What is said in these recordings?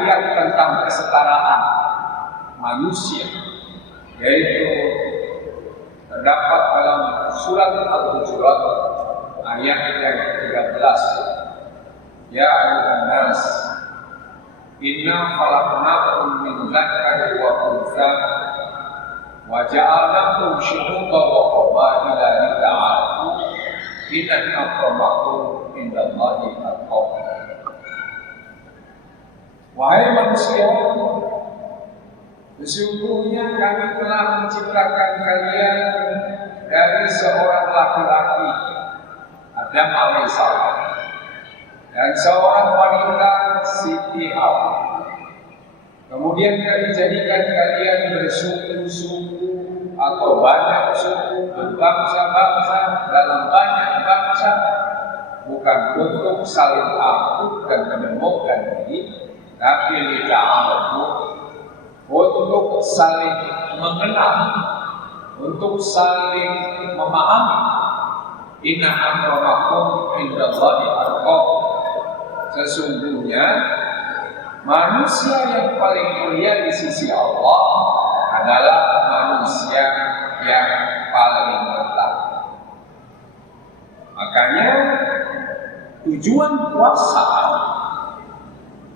ayat tentang kesetaraan manusia, yaitu terdapat dalam surat Al-Hujurat ayat yang ke-13. Ya ayyuhan nas, inna khalaqnakum min dzakarin wa untha wa ja'alnakum syu'uban wa qabaila lita'arafu inna akramakum indallahi atqakum. Wahai manusia, sesungguhnya kami telah menciptakan kalian dari seorang laki-laki, Adam alaihissalam, dan seorang wanita, Siti Hawa. Kemudian kami jadikan kalian bersuku-suku atau banyak suku, berbangsa-bangsa dalam banyak bangsa, bukan untuk saling takut dan menemukan diri, tapi lita'arafu, untuk saling mengenal, untuk saling memahami. Inna akramakum indallahi atqakum. Sesungguhnya manusia yang paling mulia di sisi Allah adalah manusia yang paling bertakwa. Makanya tujuan puasa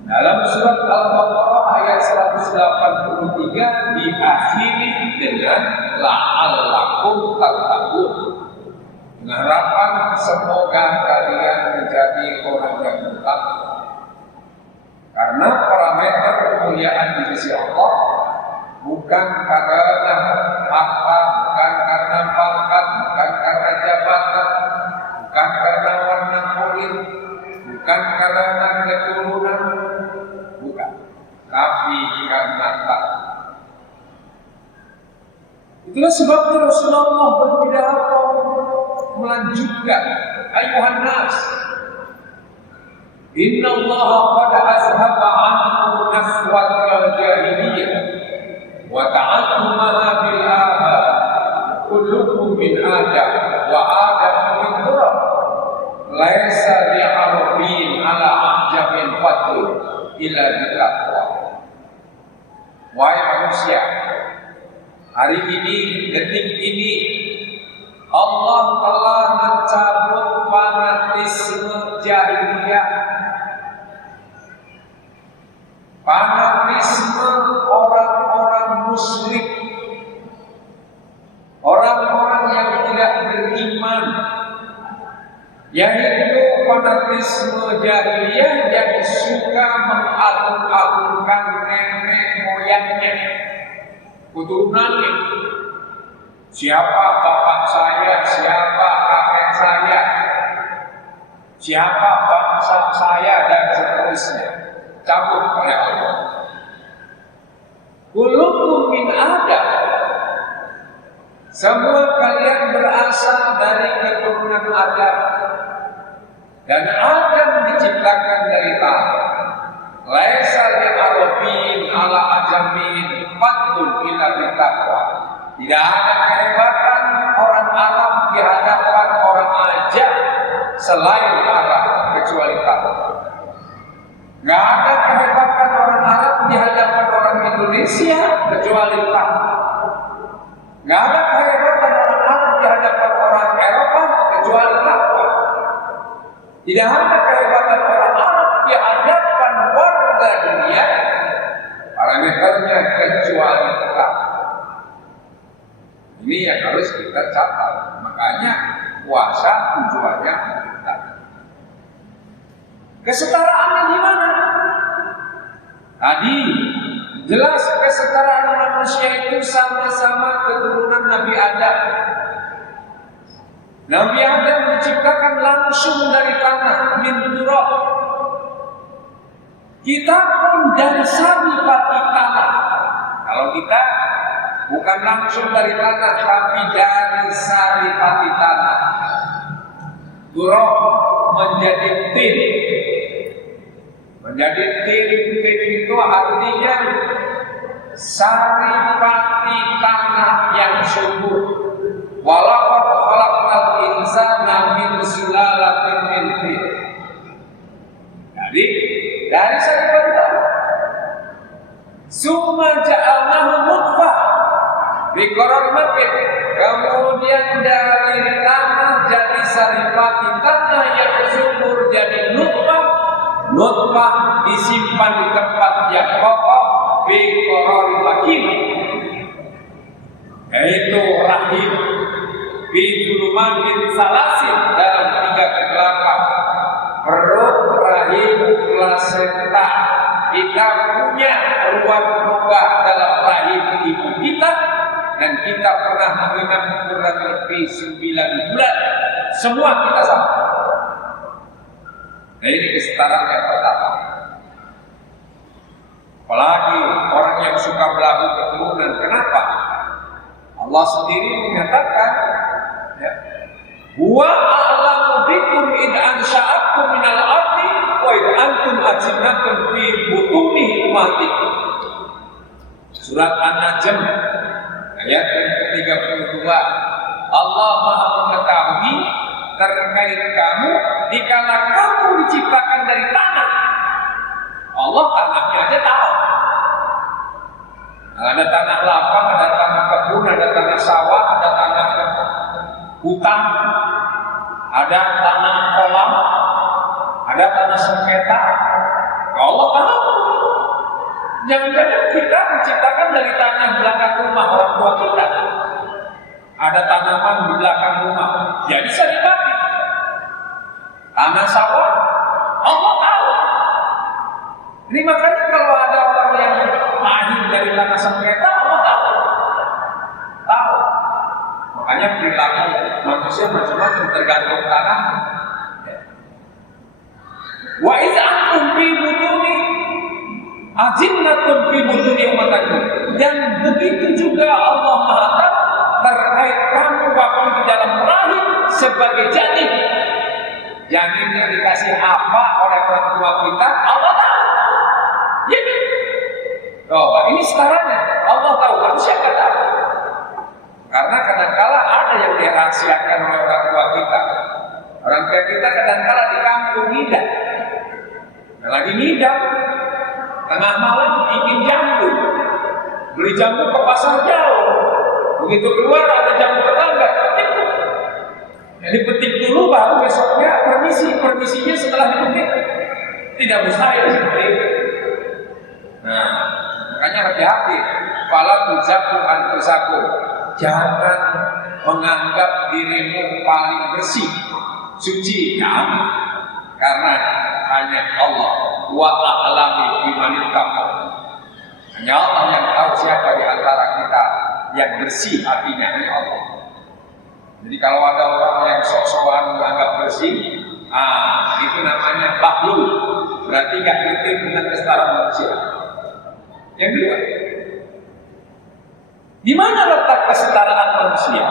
dalam surat Al-Baqarah ayat 183 diakhiri dengan la'allakum tattaqun, dengan harapan semoga kalian menjadi orang yang bertakwa. Karena parameter kemuliaan di sisi Allah bukan karena harta, bukan karena pangkat, bukan karena jabatan, bukan karena warna kulit, bukan karena keturunan, bukan, tapi karena takwa. Itulah sebabnya Rasulullah berpidato melanjutkan, ayuhan nas, inna Allah qad azhaba ankum naswatal jahiliyah wa ta'allumaha bil aba kullukum min adam wa adam min turab laisa bi'arabin ala ahjabin fadl illa bitaqwa. Wahai manusia, hari ini, detik ini, Allah telah mencabut fanatisme jahiliyah, fanatisme orang-orang musyrik, orang-orang yang tidak beriman, yaitu fanatisme jahiliyah yang suka mengagung-agungkan nenek moyangnya, keturunannya. Siapa bapak saya, siapa kakek saya, siapa bangsa saya, dan seterusnya. Cabut oleh Allah. Kullukum min Adam. Semua kalian berasal dari keturunan Adam. Dan Adam diciptakan dari tanah. Laisa li'arabin ala ajamin fadlun illa bitaqwa. Tidak ada kehebatan orang Arab di hadapan orang Ajam selain Arab kecuali takwa. Nggak ada kehebatan orang Arab di hadapan orang Indonesia kecuali takwa. Nggak ada kehebatan orang Arab di hadapan orang Eropa kecuali takwa. Tidak ada kehebatan orang Arab di hadapan warga dunia parameternya kecuali takwa. Ini yang harus kita catat. Makanya puasa tujuannya kita. Kesetaraannya di mana? Tadi jelas kesetaraan manusia itu sama-sama keturunan Nabi Adam. Nabi Adam diciptakan langsung dari tanah, min turab. Kita pun dari saripati tanah. Kalau kita bukan langsung dari tanah, tapi dari saripati tanah. Turab menjadi tin. Menjadi tin itu artinya saripati tanah yang subur. Walaqad khalaqnal insana min sulalatin min tin. Jadi dari saripati tanah. Biqoror makin. Kemudian dari tanah jadi saripati, tanah yang subur jadi nutfah, nutfah disimpan di tempat yang kokoh. Biqoror makin, yaitu rahim. Bidulumatin salasin, dalam 3 kegelapan. Perut, rahim, plasenta. Kita punya ruang rongga dalam rahim ibu kita, dan kita pernah menginap kurang lebih 9 bulan. Semua kita sama. Nah, ini kesetaraan yang pertama. Apalagi orang yang suka berlaku keturunan, kenapa? Allah sendiri menyatakan, ya, wa a'lamu bikum id ansha'akum minal ardi wa id antum ajinnatun fi butuni ummatikum. Surat An-Najm ayat yang ke-32. Allah Maha mengetahui terkait kamu dikala kamu diciptakan dari tanah. Allah tanahnya aja tahu. Ada tanah lapang, ada tanah kebun, ada tanah sawah, ada tanah hutan, ada tanah kolam, ada tanah sengketa. Allah tahu. Jangan-jangan kita diciptakan dari tanah belakang rumah orang tua kita. Ada tanaman di belakang rumah, jadi saripati. Tanah sawah, Allah tahu. Ini makanya kalau ada orang yang lahir dari tanah sengketa, Allah tahu. Tahu. Makanya perilaku manusia macam-macam tergantung tanah. Wa idza antum fi butuni ajinnatun fi butuni ummatikum. Dan begitu juga Allah Maha tahu terkait kamu waktu di dalam rahim sebagai janin. Janin yang dikasih apa oleh orang tua kita, Allah tahu. Ya kan? Oh, ini setaranya. Allah tahu, manusia nggak tahu. Karena kadang-kala ada yang dirahasiakan oleh orang tua kita. Orang tua kita kadang-kala di kampung ngidam. Lagi ngidam, tengah malam ingin jambu. Beli jambu ke pasar jauh. Begitu keluar ada jambu tetangga, petik. Jadi petik dulu baru besoknya permisinya setelah dipetik. Tidak mustahil seperti itu. Nah, makanya hati-hati. Fala tuzaku anfusakum. Jangan menganggap dirimu paling bersih, suci, jangan. Karena hanya Allah wa a'lamu biman ittaqa. Hanya Allah yang tahu siapa di antara kita yang bersih hatinya, hanya Allah. Jadi kalau ada orang yang sok-sokan menganggap bersih, itu namanya bahlul. Berarti nggak ngerti dengan kesetaraan manusia. Yang kedua, di mana letak kesetaraan manusia?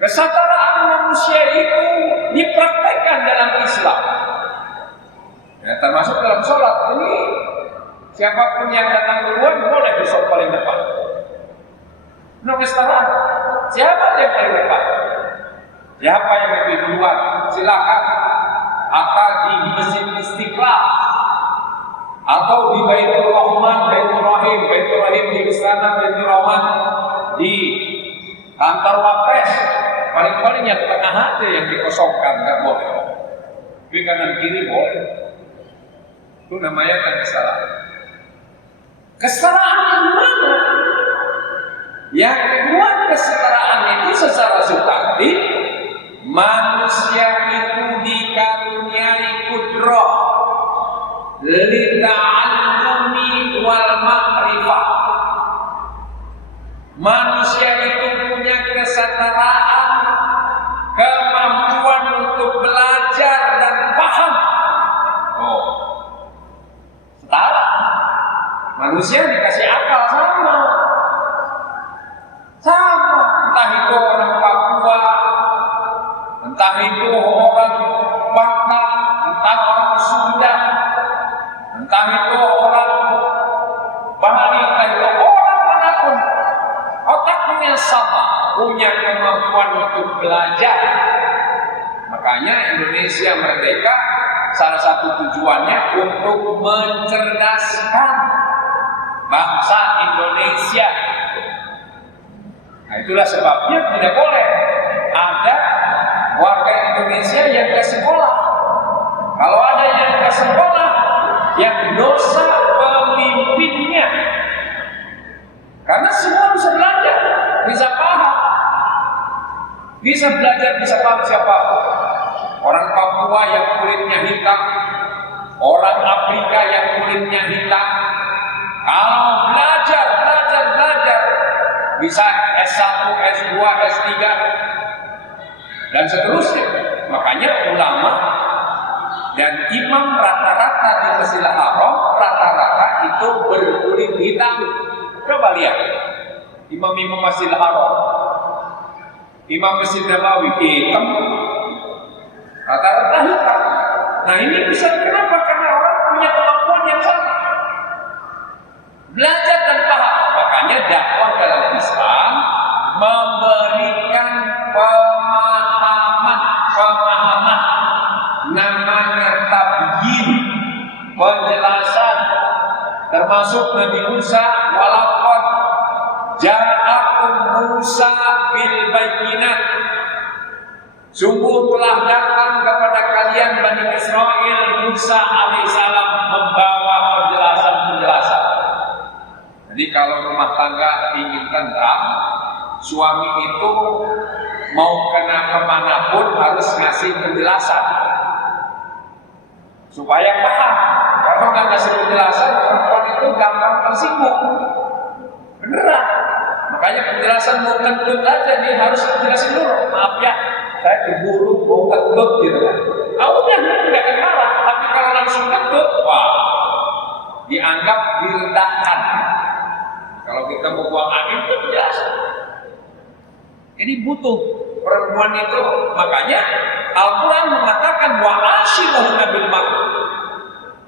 Kesetaraan manusia itu dipraktekkan dalam Islam. Ya, termasuk dalam sholat. Ini siapapun yang datang duluan boleh besok paling depan. Nah, kesetaraan. Siapa yang paling depan? Siapa yang lebih duluan? Silakan. Atau di Masjid Istiqlal, atau di Baitur Rahman, Baitur Rahim di Istana Baitur Rahman, di kantor Wapres, paling-paling yang tengah aja yang dikosongkan, nggak boleh. Tapi kanan kiri boleh. Itu namanya kan kesetaraan. Kesetaraan di mana? Yang kedua, kesetaraan itu secara substantif, manusia itu dikaruniai kudrah lita'allumi wal ma'rifah. Manusia itu punya kesetaraan, kemampuan untuk belajar dan paham. Oh, setara. Manusia dikasih akal sama. Entah itu orang Papua, entah itu orang Batak, entah orang Sunda, entah itu orang Bali, entah itu orang manapun, otaknya sama, punya kemampuan untuk belajar. Makanya Indonesia merdeka, salah satu tujuannya untuk mencerdaskan bangsa Indonesia. itulah sebabnya tidak boleh ada warga Indonesia yang ke sekolah. Kalau ada yang ke sekolah, yang dosa pemimpinnya. Karena semua bisa belajar, bisa paham, bisa belajar, bisa paham siapapun. Orang Papua yang kulitnya hitam, orang Afrika yang kulitnya hitam, kalau belajar, bisa S1, S2, S3, dan seterusnya. Makanya ulama dan imam rata-rata di Masjidil Haram rata-rata itu berkulit hitam. Coba lihat imam-imam Masjidil Haram, Imam Masjid Nabawi hitam, rata-rata hitam. Nah ini bisa kenapa? Karena orang punya kemampuan yang sama, belajar dan paham. Makanya dakwah dalam Islam memberikan pemahaman, namanya tabyin, penjelasan, termasuk Nabi Musa, walaqad ja'akum Musa bil bayyinat, sungguh telah datang kepada kalian Bani Israel Musa alaihissalam membawa penjelasan. Jadi kalau rumah tangga ingin tentram, suami itu mau kemana pun harus ngasih penjelasan supaya paham. Kalau nggak ngasih penjelasan, perempuan itu gampang tersinggung. Beneran. Makanya penjelasan mau kentut aja nih harus jelasin dulu. Maaf ya, saya keburu mau kentut gitu kan. Udah nggak akan marah. Tapi kalau langsung kentut, wah, dianggap direndahkan. Kalau kita mau buang angin itu penjelasan. Jadi butuh perempuan itu, makanya Al-Quran mengatakan wa ashiruhunna bil ma'ruf.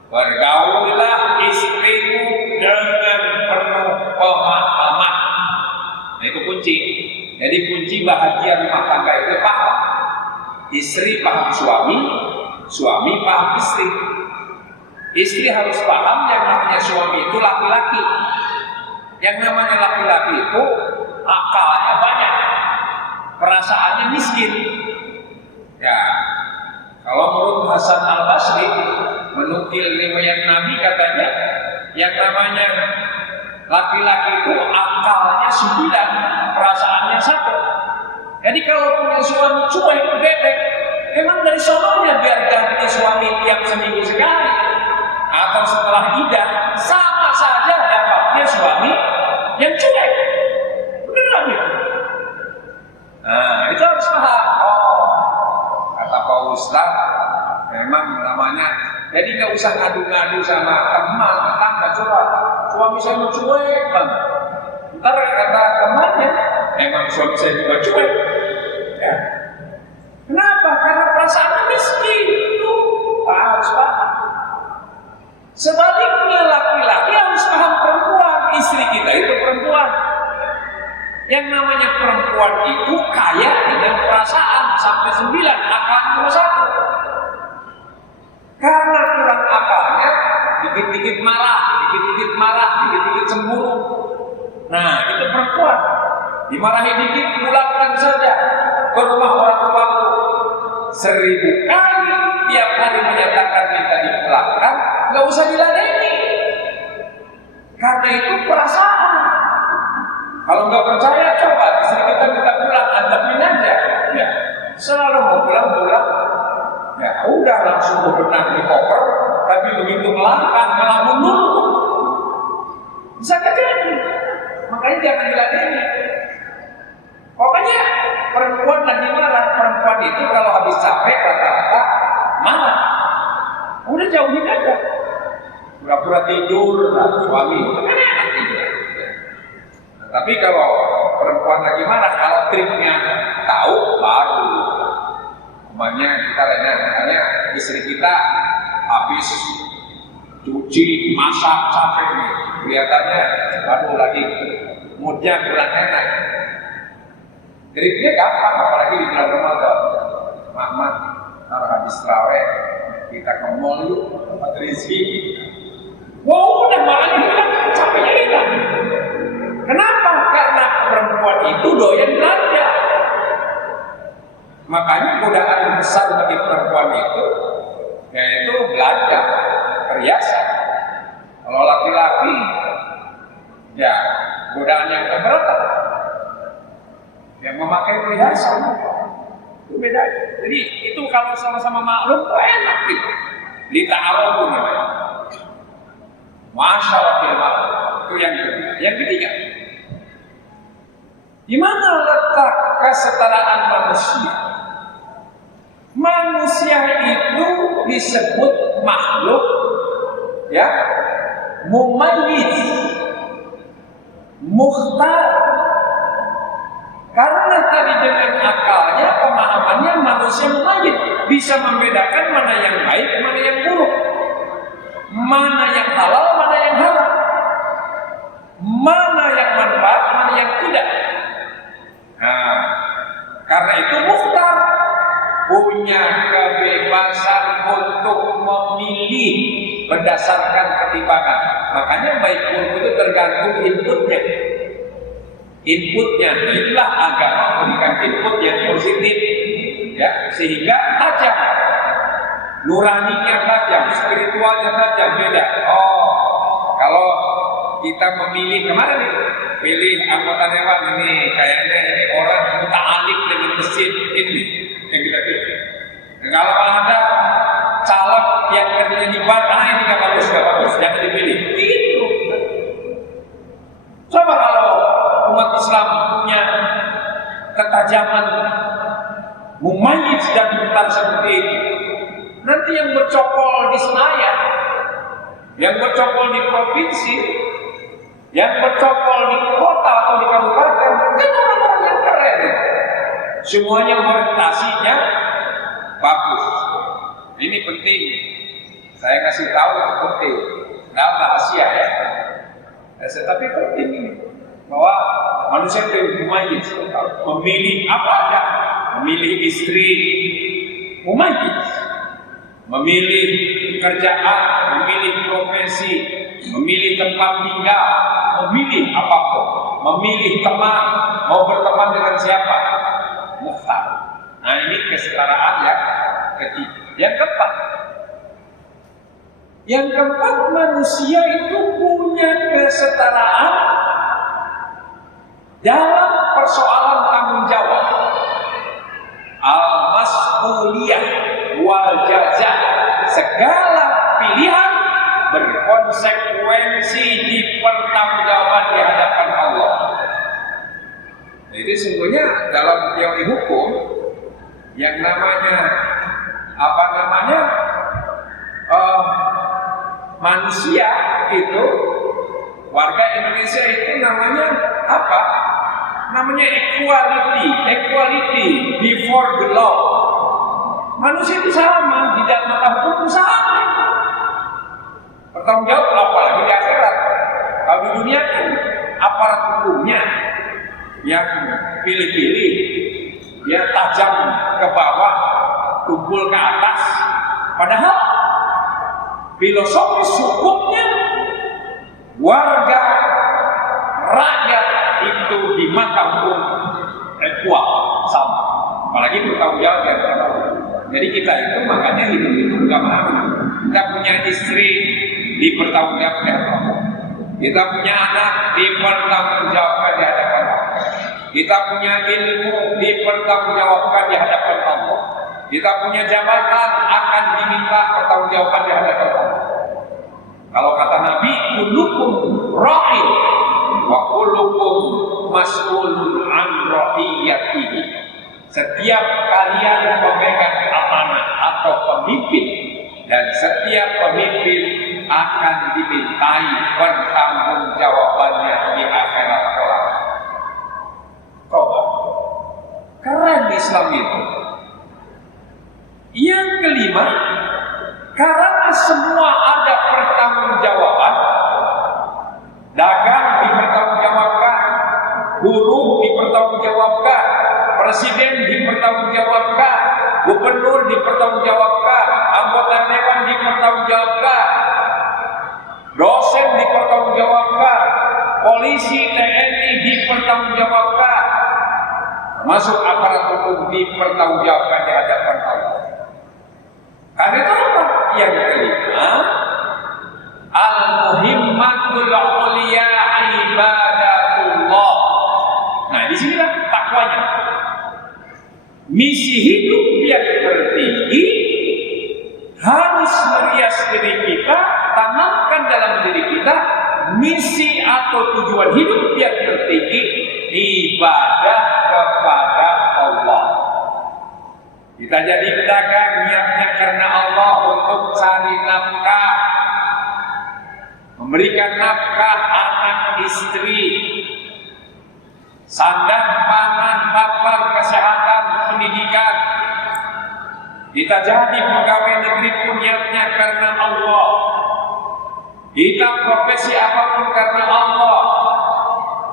Bergaulilah istrimu dengan penuh pemahaman. Nah itu kunci. Jadi kunci bahagia rumah tangga itu paham. Istri paham suami, suami paham istri. Istri harus paham yang namanya suami itu laki-laki. Yang namanya laki-laki itu akalnya banyak, perasaannya miskin. Ya, kalau menurut Hasan Al-Basri menukil riwayat Nabi katanya, yang namanya laki-laki itu akalnya 9, perasaannya 1. Jadi kalau punya suami cuek, bebek, emang dari sononya biar ganti suami tiap seminggu sekali atau setelah idah, sama saja dapatnya suami yang cuek. Beneran itu. Nah, itu harus paham. Oh, kata Pak Ustadz, memang namanya, jadi nggak usah ngadu-ngadu sama teman, tetangga, coba suami saya mau cuek banget. Ntar kata temannya, emang suami saya juga cuek. Ya. Kenapa? Karena perasaannya miskin. Tuh, harus paham. Sebaliknya laki-laki harus paham perempuan. Istri kita itu perempuan. Yang namanya perempuan itu kaya dengan perasaan sampai 9, akalnya cuma 1. Karena kurang akalnya, dikit-dikit marah, dikit-dikit cemburu. Nah, itu perempuan. Dimarahi dikit, pulangkan saja ke rumah orang tuaku. 1000 kali tiap hari menyatakan minta dipulangkan, nggak usah diladeni. Karena itu perasaan. Kalau nggak percaya, coba istri kita minta pulang, antepin aja. Ya, selalu mau pulang. Ya udah langsung bebenah di koper, tapi begitu melangkah, melamun dulu. Bisa terjadi. Makanya jangan diladeni. Pokoknya perempuan lagi marah, perempuan itu kalau habis capek rata-rata marah. Udah jauhin aja. Pura-pura tidur, suami itu kan enak tidur. Tapi kalau perempuan lagi marah, kalau triknya tahu baru. Umpamanya kita misalnya istri kita habis cuci, masak, capek nih, kelihatannya aduh lagi moodnya kurang enak. Triknya gampang, apalagi di bulan Ramadan. Mama, kalau habis tarawih kita ke mall yuk, tempat rezeki. Wow, udah malah hilang, capeknya hilang. Kenapa? Karena perempuan itu doyan belanja. Makanya godaan besar bagi perempuan itu yaitu belanja, perhiasan. Kalau laki-laki, ya godaan yang keberatan, yang memakai perhiasan, itu beda. Jadi itu kalau sama-sama maklum, itu enak gitu. Lita'arobu namanya. Masyaallah, itu yang kedua. Yang ketiga, di mana letak kesetaraan manusia? Manusia itu disebut makhluk ya mumayyiz, mukhtar. Karena tadi dengan akalnya, pemahamannya manusia mumayyiz, bisa membedakan mana yang baik, mana yang buruk, mana yang halal, mana yang haram, mana yang manfaat, mana yang tidak. Nah, karena itu mukhtar, punya kebebasan untuk memilih berdasarkan pertimbangan. Makanya baik buruk itu tergantung inputnya. Inputnya, itulah agama memberikan input yang positif, ya, sehingga tajam, nuraninya tajam, spiritualnya tajam, beda. Oh, kalau kita memilih kemana nih? Pilih anggota dewan ini, kayaknya ini orang muta'alliq dengan masjid ini yang kita pilih. Dan kalau ada caleg yang kerjanya di bar, ini nggak bagus, jangan dipilih. Gitu. Coba kalau umat Islam punya ketajaman mumayyiz dan bertar seperti itu, nanti yang bercokol di Senayan, yang bercokol di provinsi, yang bercokol di kota atau di kabupaten, kan orang-orang yang keren. Semuanya orientasinya bagus. Ini penting. Saya kasih tahu itu penting. Nah, rahasia ya. Tapi penting ini bahwa manusia itu mumayyiz, memilih apa aja, memilih istri, mumayyiz, memilih pekerjaan, memilih profesi, memilih tempat tinggal, memilih apapun, memilih teman, mau berteman dengan siapa, mukhtar. Nah, ini kesetaraan ya ketiga. Yang keempat, manusia itu punya kesetaraan dalam persoalan tanggung jawab, al-mas'uliyah wal jazaa, segala pilihan berkonsekuensi di pertanggungjawaban di hadapan Allah. Jadi sesungguhnya dalam teori hukum yang namanya manusia itu, warga Indonesia itu namanya apa? Namanya equality before the law. Manusia itu sama, di dalam mata hukum sama. Bertanggung jawab apalagi di akhirat. Kalau di dunia kan aparat hukumnya yang pilih-pilih, dia tajam ke bawah, tumpul ke atas. Padahal filosofis hukumnya warga rakyat itu di mata hukum equal, sama. Apalagi bertanggung jawab ya. Jadi kita itu makanya hidup itu bukan lama. Kita punya istri dipertanggungjawabkan di hadapan Allah. Kita punya anak dipertanggungjawabkan di hadapan Allah. Kita punya ilmu dipertanggungjawabkan di hadapan Allah. Kita punya jabatan akan diminta pertanggungjawaban di hadapan Allah. Kalau kata Nabi, kullukum ra'in wa kullukum mas'ulun an ra'iyatihi. Setiap kalian pemegang amanah atau pemimpin, dan setiap pemimpin akan dimintai pertanggungjawabannya di akhirat kelak. Coba, keren Islam itu. Yang kelima, karena semua ada pertanggungjawaban, dagang dipertanggungjawabkan, buruh dipertanggungjawabkan, presiden dipertanggungjawabkan, gubernur dipertanggungjawabkan, anggota dewan dipertanggungjawabkan, dosen dipertanggungjawabkan, polisi, TNI dipertanggungjawabkan, termasuk aparat hukum dipertanggungjawabkan di hadapan Allah. Karena itu apa? Yang kelima, al-muhimmatul uliya ibadatullah. Nah, disinilah takwanya. Misi hidup yang tertinggi harus merias diri kita, tanamkan dalam diri kita misi atau tujuan hidup yang tertinggi, ibadah kepada Allah. Kita jadi pedagang niatnya karena Allah untuk cari nafkah, memberikan nafkah anak istri, sandang pangan papan kesehatan pendidikan. Kita jadi pegawai negeri pun niatnya karena Allah. Kita profesi apapun karena Allah.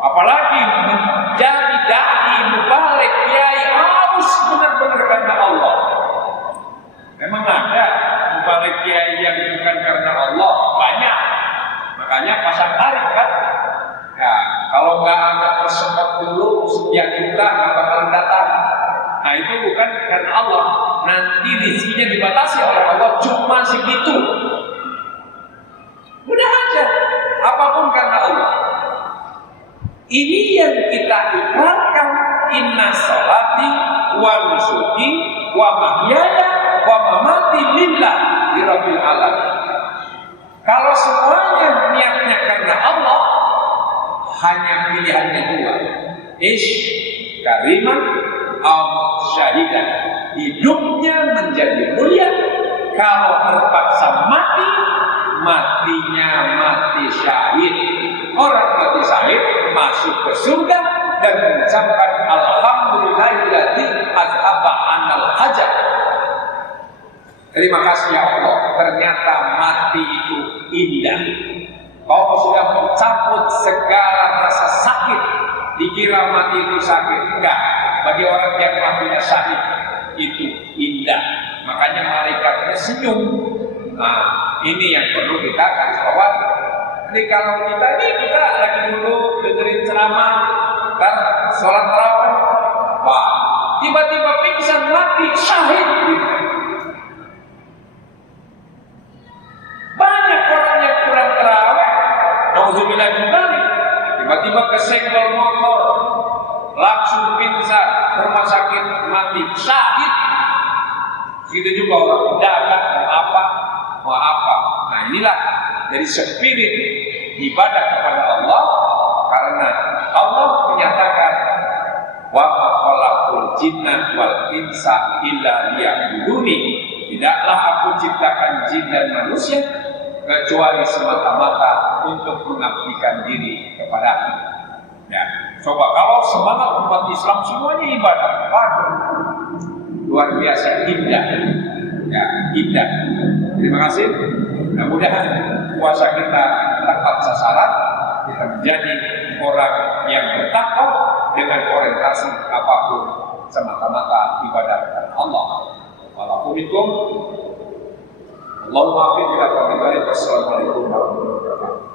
Apalagi menjadi dai, mubalik, kiai harus benar-benar karena Allah. Memang ada mubalik kiai yang bukan karena Allah, banyak. Makanya pasang tarik kan. Ya, kalau nggak ada persempat dulu sekian juta nggak bakalan datang. Nah itu bukan karena Allah. Nanti rezekinya dibatasi oleh Allah cuma segitu. Mudah aja, apapun karena Allah. Ini yang kita ikrarkan, inna sholati wa nusuki wa mahyaya wa mamati lillahi rabbil alamin. Kalau semuanya niatnya karena Allah, hanya pilihannya dua, ish kariman au syahidan. Hidupnya menjadi mulia. Kalau terpaksa mati, matinya mati syahid. Orang mati syahid masuk ke surga dan mengucapkan alhamdulillahilladzi azhaba anal hajat. Terima kasih ya Allah, ternyata mati itu indah. Kau sudah mencabut segala rasa sakit. Dikira mati itu sakit, enggak. Bagi orang yang matinya syahid itu indah. Makanya malaikatnya senyum. Nah, ini yang perlu kita garis bawahi. Jadi kalau kita lagi dulu dengerin ceramah, kan sholat tarawih, wah, tiba-tiba pingsan mati syahid. Banyak orang yang kurang tarawih, nauzubillah min dzalik, tiba-tiba kesenggol motor, langsung pingsan, rumah sakit mati syahid. Gitu juga orang dagang mau apa. Nah inilah dari spirit ibadah kepada Allah, karena Allah menyatakan wa ma khalaqul jinna wal insa illa liya'buduni. Tidaklah aku ciptakan jin dan manusia kecuali semata-mata untuk mengabdikan diri kepadaku. Ya, coba kalau semangat umat Islam semuanya ibadah, waduh, luar biasa indah. Ya, indah. Terima kasih. Mudah-mudahan puasa kita tepat sasaran, kita menjadi orang yang bertakwa dengan orientasi apapun semata-mata ibadah kepada Allah. Walaupunikum Allahumma afiq ila qabil. Wassalamualaikum warahmatullahi wabarakatuh.